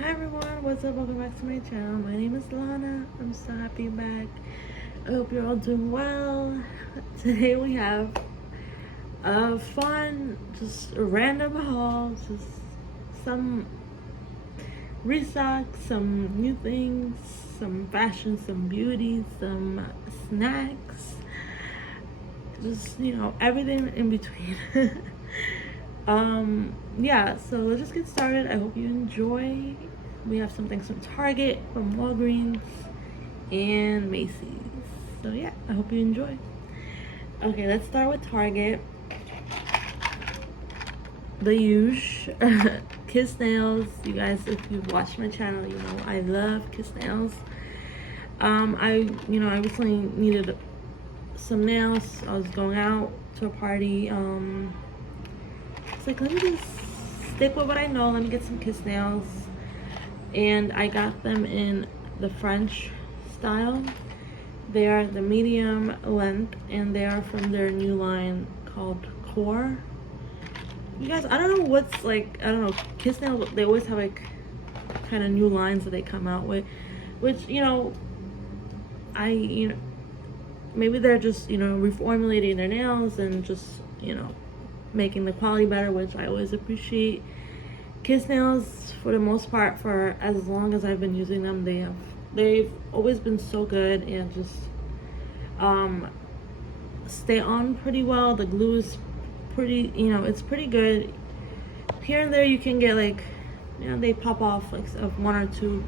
Hi everyone, what's up? Welcome back to my channel. My name is Lana. I'm so happy you're back. I hope you're all doing well. Today we have a fun, just a random haul, just some restocks, some new things, some fashion, some beauty, some snacks, just everything in between. Yeah, so let's just get started. I hope you enjoy. We have some things from Target, from Walgreens, and Macy's. So yeah, I hope you enjoy. Okay, let's start with Target. The usual kiss nails. You guys, if you've watched my channel, you know I love kiss nails. I recently needed some nails. I was going out to a party. It's like, let me just stick with what I know. Let me get some kiss nails. And I got them in the French style. They are the medium length, and they are from their new line called Core. You guys, I don't know what's like, I don't know, kiss nails, they always have like kind of new lines that they come out with, which, maybe they're just, reformulating their nails and just, making the quality better, which I always appreciate. Kiss nails, for the most part, for as long as I've been using them, they've always been so good and just stay on pretty well. The glue is pretty, it's pretty good. Here and there you can get like, they pop off like of one or two,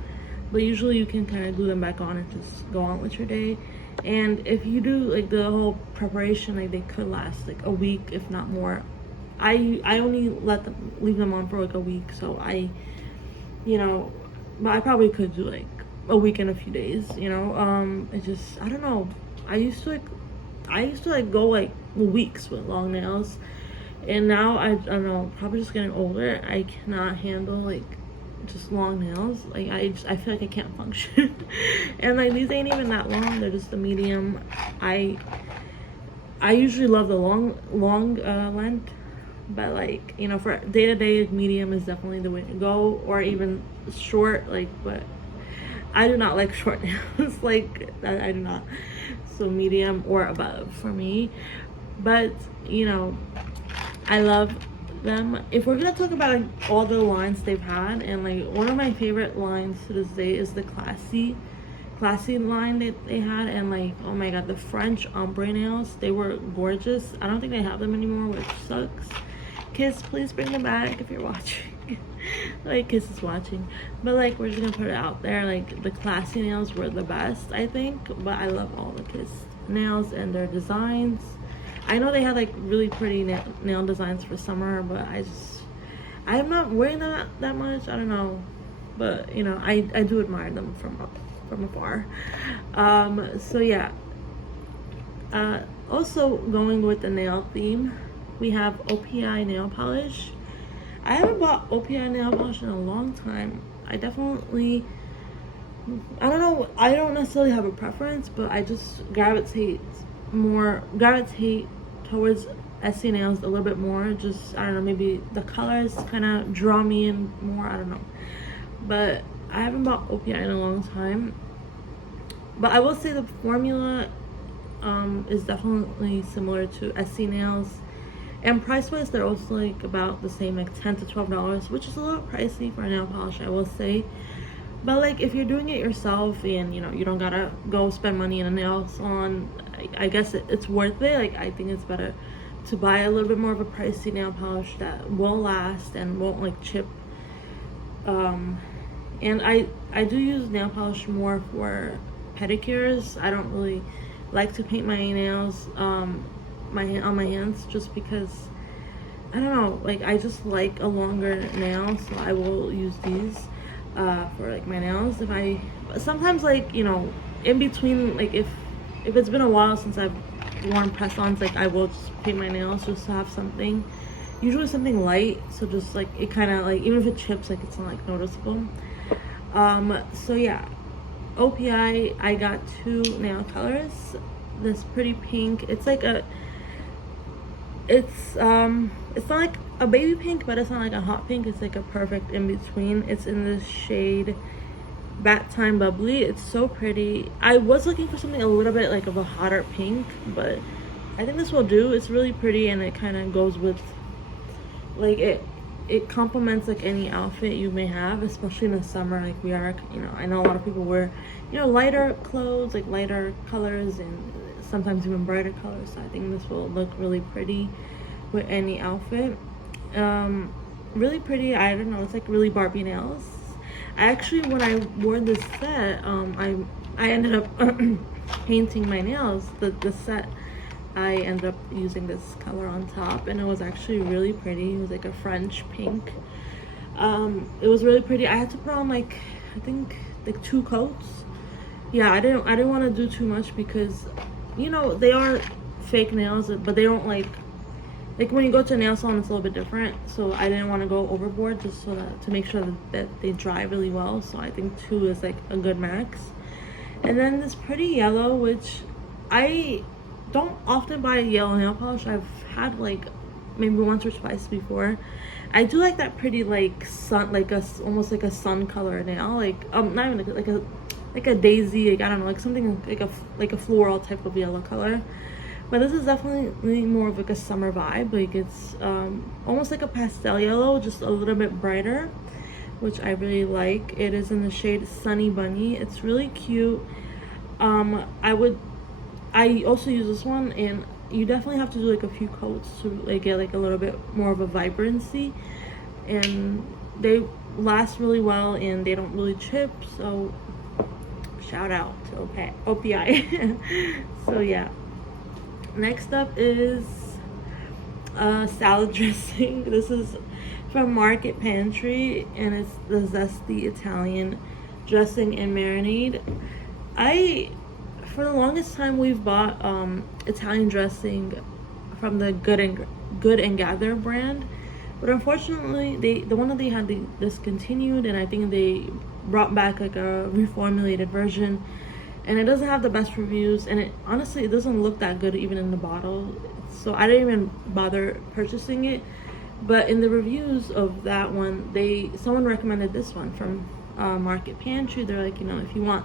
but usually you can kind of glue them back on and just go on with your day. And if you do like the whole preparation, like they could last like a week, if not more. I only leave them on for like a week, so but I probably could do like a week and a few days, it just, I don't know. I used to go like weeks with long nails, and now I don't know, probably just getting older, I cannot handle like just long nails. Like I feel like I can't function. And like these ain't even that long, they're just the medium. I usually love the long length, but like, for day-to-day, medium is definitely the way to go, or even short, like, but I do not like short nails. Like I do not. So medium or above for me. But I love them. If we're gonna talk about like all the lines they've had, and like one of my favorite lines to this day is the classy line that they had, and like, oh my god, the French ombre nails, they were gorgeous. I don't think they have them anymore, which sucks. Kiss, please bring them back if you're watching. Like, Kiss is watching, but like, we're just gonna put it out there, like the classy nails were the best, I think. But I love all the Kiss nails and their designs. I know they had like really pretty nail designs for summer, but I'm not wearing that much. I don't know, but I do admire them from afar. So yeah. Also, going with the nail theme, we have OPI nail polish. I haven't bought OPI nail polish in a long time. I don't know, I don't necessarily have a preference, but I just gravitate towards SC nails a little bit more. Just, I don't know, maybe the colors kind of draw me in more, I don't know. But I haven't bought OPI in a long time. But I will say the formula is definitely similar to SC nails. And price-wise, they're also like about the same, like $10 to $12, which is a little pricey for a nail polish, I will say. But like, if you're doing it yourself and you don't gotta go spend money in a nail salon, I guess it's worth it. Like, I think it's better to buy a little bit more of a pricey nail polish that will last and won't like chip. And I do use nail polish more for pedicures. I don't really like to paint my nails on my hands, just because I don't know, like I just like a longer nail, so I will use these for like my nails. Sometimes like, in between, like if it's been a while since I've worn press-ons, like I will just paint my nails just to have something, usually something light, so just like it kind of like, even if it chips, like it's not like noticeable. So yeah, OPI, I got two nail colors. This pretty pink, it's like it's not like a baby pink, but it's not like a hot pink. It's like a perfect in between. It's in the shade Bat Time Bubbly. It's so pretty. I was looking for something a little bit like of a hotter pink, but I think this will do. It's really pretty, and it kind of goes with like it complements like any outfit you may have, especially in the summer. Like we are, you know, I know a lot of people wear, you know, lighter clothes, like lighter colors and sometimes even brighter colors. So I think this will look really pretty with any outfit. Really pretty. I don't know, it's like really Barbie nails. I actually, when I wore this set, I ended up painting my nails. The set, I ended up using this color on top, and it was actually really pretty. It was like a French pink. It was really pretty. I had to put on like, I think like 2 coats. Yeah, I didn't want to do too much because, you know, they are fake nails, but they don't like when you go to a nail salon, it's a little bit different. So I didn't want to go overboard, just so that to make sure that they dry really well. So I think 2 is like a good max. And then this pretty yellow, which I don't often buy yellow nail polish. I've had like maybe once or twice before. I do like that pretty like sun, like a almost like a sun color nail, like not even like a daisy, like I don't know, like something like a floral type of yellow color. But this is definitely more of like a summer vibe. Like it's almost like a pastel yellow, just a little bit brighter, which I really like. It is in the shade Sunny Bunny. It's really cute. I also use this one, and you definitely have to do like a few coats to like get like a little bit more of a vibrancy, and they last really well and they don't really chip. So shout out to OPI. So yeah. Next up is salad dressing. This is from Market Pantry, and it's the Zesty Italian dressing and marinade. For the longest time, we've bought Italian dressing from the Good and Gather brand, but unfortunately, the one that they had, they discontinued, and I think they brought back like a reformulated version. And it doesn't have the best reviews, and it doesn't look that good even in the bottle. So I didn't even bother purchasing it. But in the reviews of that one, someone recommended this one from Market Pantry. They're like, you know, if you want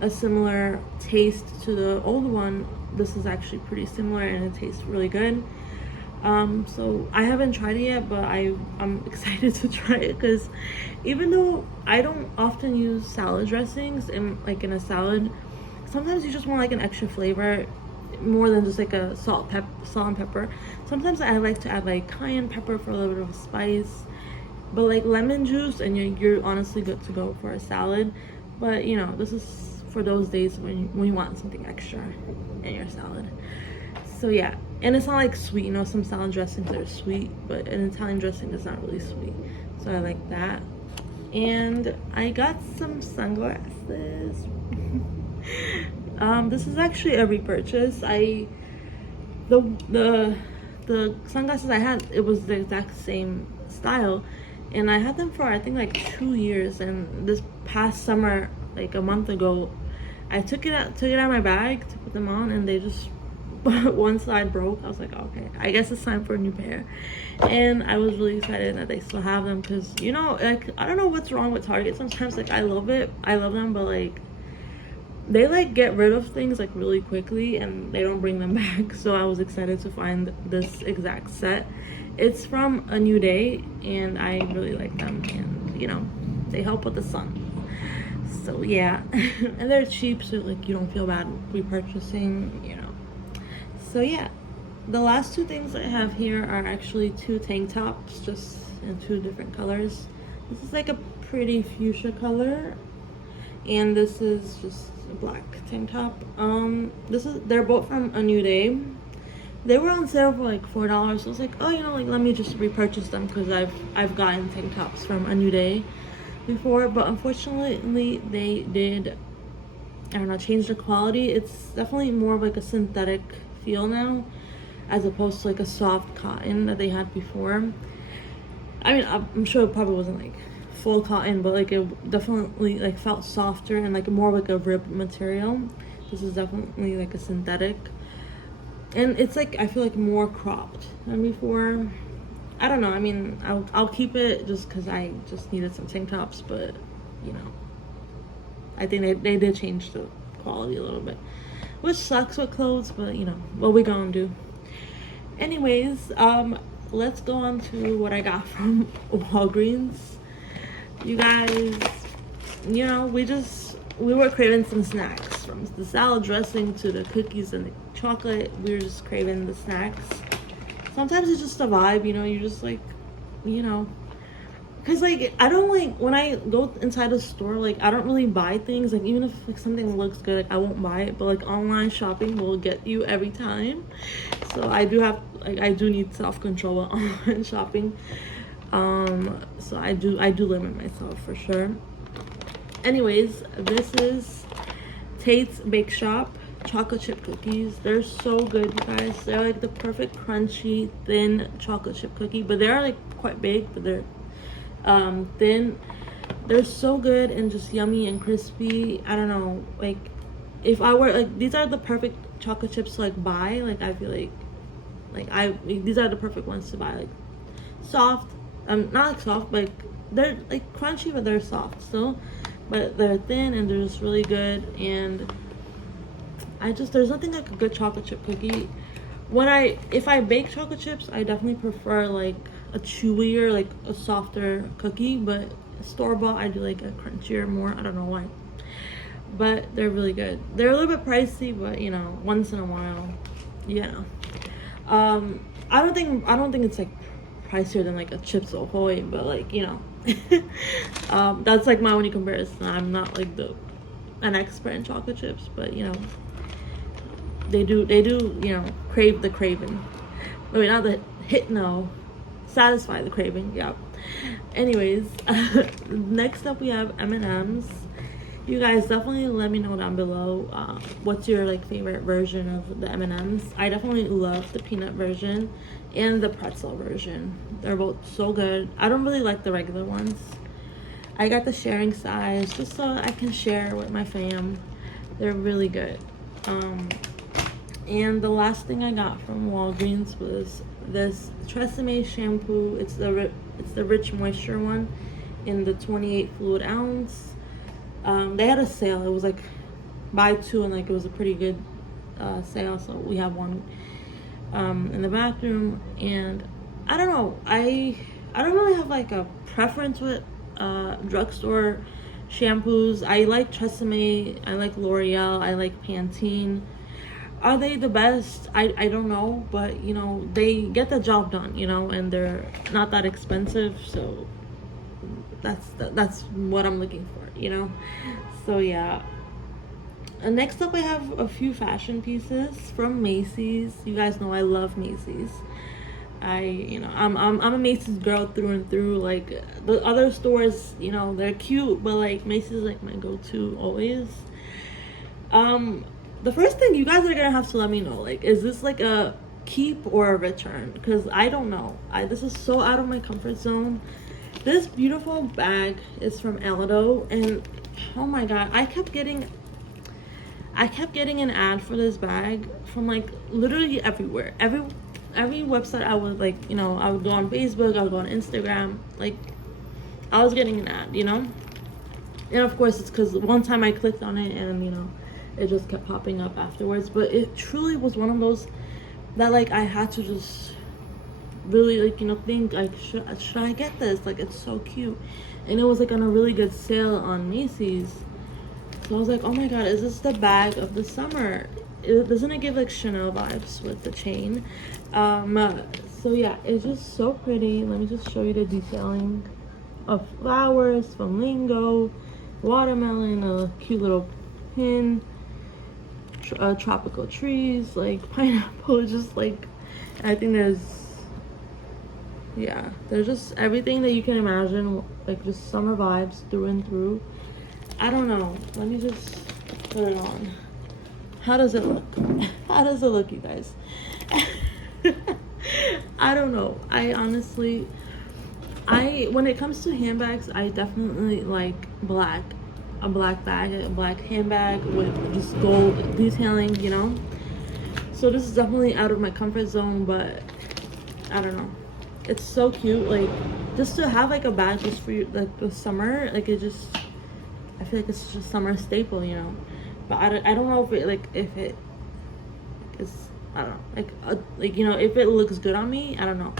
a similar taste to the old one, this is actually pretty similar and it tastes really good. So I haven't tried it yet, but I'm excited to try it, because even though I don't often use salad dressings in a salad, sometimes you just want like an extra flavor more than just like a salt and pepper. Sometimes I like to add like cayenne pepper for a little bit of spice, but like lemon juice, and you're honestly good to go for a salad. But you know, this is for those days when you want something extra in your salad. So yeah, and it's not like sweet. You know, some salad dressings are sweet, but an Italian dressing is not really sweet. So I like that. And I got some sunglasses. This is actually a repurchase. The sunglasses I had, it was the exact same style, and I had them for I think like 2 years. And this past summer, like a month ago, I took it out of my bag to put them on, and they just one side broke. I was like, okay, I guess it's time for a new pair. And I was really excited that they still have them, because you know, like I don't know what's wrong with Target sometimes. Like I love them, but like they like get rid of things like really quickly and they don't bring them back. So I was excited to find this exact set. It's from A New Day, and I really like them, and you know, they help with the sun. So yeah. And they're cheap, so like you don't feel bad repurchasing, you know. So yeah, the last 2 things I have here are actually 2 tank tops, just in 2 different colors. This is like a pretty fuchsia color, and this is just a black tank top. They're both from A New Day. They were on sale for like $4, so I was like, oh, you know, like let me just repurchase them, because I've gotten tank tops from A New Day before. But unfortunately, they did, I don't know, change the quality. It's definitely more of like a synthetic feel now, as opposed to like a soft cotton that they had before. I mean, I'm sure it probably wasn't like full cotton, but like it definitely like felt softer and like more like a rib material. This is definitely like a synthetic, and it's like I feel like more cropped than before. I don't know. I mean, I'll keep it just because I just needed some tank tops, but you know, I think they did change the quality a little bit, which sucks with clothes, but you know, what we gonna do. Anyways, let's go on to what I got from Walgreens. You guys, you know, we were craving some snacks, from the salad dressing to the cookies and the chocolate. We were just craving the snacks. Sometimes it's just a vibe, you know, you just like, you know, because like I don't like when I go inside a store, like I don't really buy things, like even if like something looks good, like I won't buy it, but like online shopping will get you every time. So I do need self-control with online shopping. So I do limit myself for sure. Anyways, this is Tate's Bake Shop chocolate chip cookies. They're so good, you guys. They're like the perfect crunchy thin chocolate chip cookie, but they're like quite big, but they're thin. They're so good and just yummy and crispy. I don't know, like if I were like, these are the perfect chocolate chips to like buy. Like I feel like these are the perfect ones to buy. Like soft, not like soft, but like they're like crunchy, but they're soft still, but they're thin and they're just really good. And there's nothing like a good chocolate chip cookie. If I bake chocolate chips, I definitely prefer like a chewier, like a softer cookie, but store-bought I do like a crunchier more. I don't know why, but they're really good. They're a little bit pricey, but you know, once in a while, yeah. I don't think it's like pricier than like a Chips Ahoy, but like, you know, that's like my only comparison. I'm not like an expert in chocolate chips, but you know, they do, you know, crave the craving. Wait, not the hit, no, satisfy the craving. Yeah. Anyways, next up we have M&Ms. You guys definitely let me know down below what's your like favorite version of the M&Ms. I definitely love the peanut version and the pretzel version. They're both so good. I don't really like the regular ones. I got the sharing size just so I can share with my fam. They're really good. And the last thing I got from Walgreens was this Tresemme shampoo. It's the Rich Moisture one in the 28 fluid ounce. They had a sale. It was like buy two, and like it was a pretty good sale. So we have one in the bathroom. And I don't know. I don't really have like a preference with drugstore shampoos. I like Tresemme. I like L'Oreal. I like Pantene. Are they the best? I don't know, but you know, they get the job done, you know, and they're not that expensive, so that's what I'm looking for, you know. So yeah. And next up I have a few fashion pieces from Macy's. You guys know I love Macy's. I'm a Macy's girl through and through. Like the other stores, you know, they're cute, but like Macy's is like my go-to always. The first thing you guys are gonna have to let me know, like, is this like a keep or a return? Because I don't know. This is so out of my comfort zone. This beautiful bag is from Aldo, and oh my god, I kept getting an ad for this bag from like literally everywhere. Every website I would like, you know, I would go on Facebook, I would go on Instagram, like I was getting an ad, you know. And of course it's because one time I clicked on it and, you know, it just kept popping up afterwards. But it truly was one of those that like I had to just really like, you know, think like, should I get this? Like, it's so cute. And it was like on a really good sale on Macy's. So I was like, oh my god, is this the bag of the summer? Doesn't it give like Chanel vibes with the chain? So yeah, it's just so pretty. Let me just show you the detailing of flowers, flamingo, watermelon, a cute little pin, tropical trees, like pineapple. Just like, I think there's just everything that you can imagine, like just summer vibes through and through. I don't know, let me just put it on. How does it look? How does it look, you guys? I don't know. I honestly, when it comes to handbags, I definitely like black. A black bag, a black handbag with just gold detailing, you know. So this is definitely out of my comfort zone, but I don't know. it's so cute, like just to have like a bag just for you, like the summer, like it just, I feel like it's just summer staple, you know. But I don't know if it like if it is, I don't know, like you know, if it looks good on me, I don't know.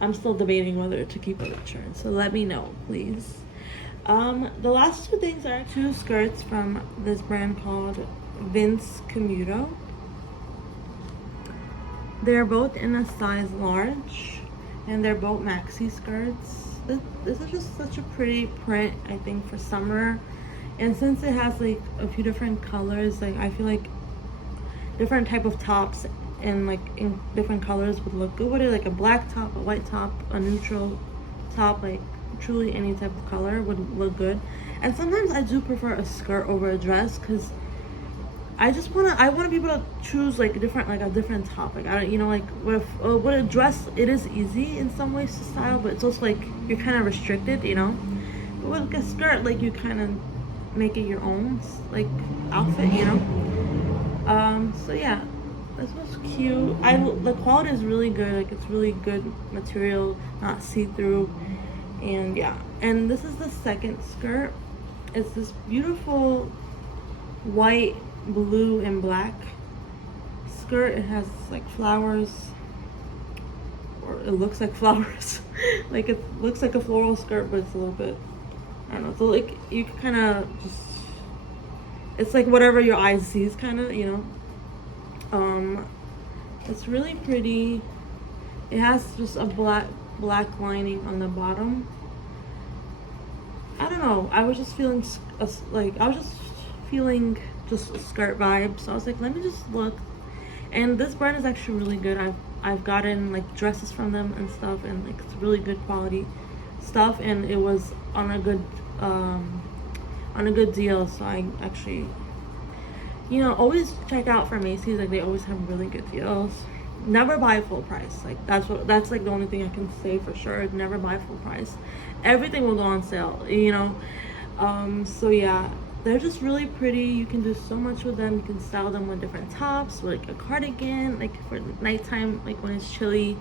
I'm still debating whether to keep it return, so let me know, please. The last two things are two skirts from this brand called Vince Camuto. They're both in a size large, and they're both maxi skirts. This is just such a pretty print, I think, for summer. And since it has like a few different colors, like I feel like different type of tops and like in different colors would look good with it. Like a black top, a white top, a neutral top, like truly any type of color would look good. And sometimes I do prefer a skirt over a dress, because I want to be able to choose like a different top. Like I don't, you know, like with a dress, it is easy in some ways to style, but it's also like you're kind of restricted, you know. But with like a skirt, like you kind of make it your own like outfit, you know. So yeah, this was cute. The quality is really good. Like it's really good material, not see-through, and yeah. And this is the second skirt. It's this beautiful white, blue and black skirt. It has like flowers, or it looks like flowers. Like it looks like a floral skirt, but it's a little bit, I don't know, so like you can kind of just, it's like whatever your eye sees, kind of, you know. It's really pretty. It has just a black lining on the bottom. I don't know, I was just feeling just skirt vibes, so I was like, let me just look. And this brand is actually really good. I've gotten like dresses from them and stuff, and like it's really good quality stuff, and it was on a good deal. So I actually, you know, always check out for Macy's. Like they always have really good deals. Never buy full price. Like that's like the only thing I can say for sure. Never buy full price. Everything will go on sale, you know. So yeah, they're just really pretty. You can do so much with them. You can style them with different tops, like a cardigan, like for nighttime, like when it's chilly.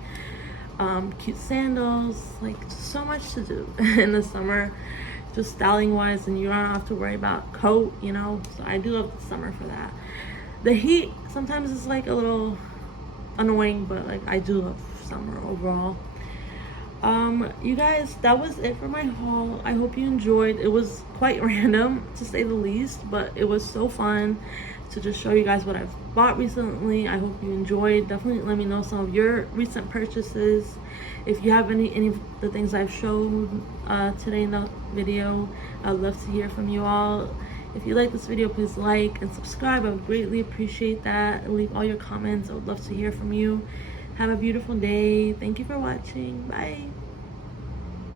Cute sandals, like so much to do in the summer, just styling wise, and you don't have to worry about coat, you know. So I do love the summer for that. The heat sometimes is like a little annoying, but like I do love summer overall. You guys, that was it for my haul. I hope you enjoyed. It was quite random to say the least, but it was so fun to just show you guys what I've bought recently. I hope you enjoyed. Definitely let me know some of your recent purchases. If you have any of the things I've showed today in the video, I'd love to hear from you all. If you like this video, please like and subscribe. I would greatly appreciate that. And leave all your comments. I would love to hear from you. Have a beautiful day. Thank you for watching. Bye.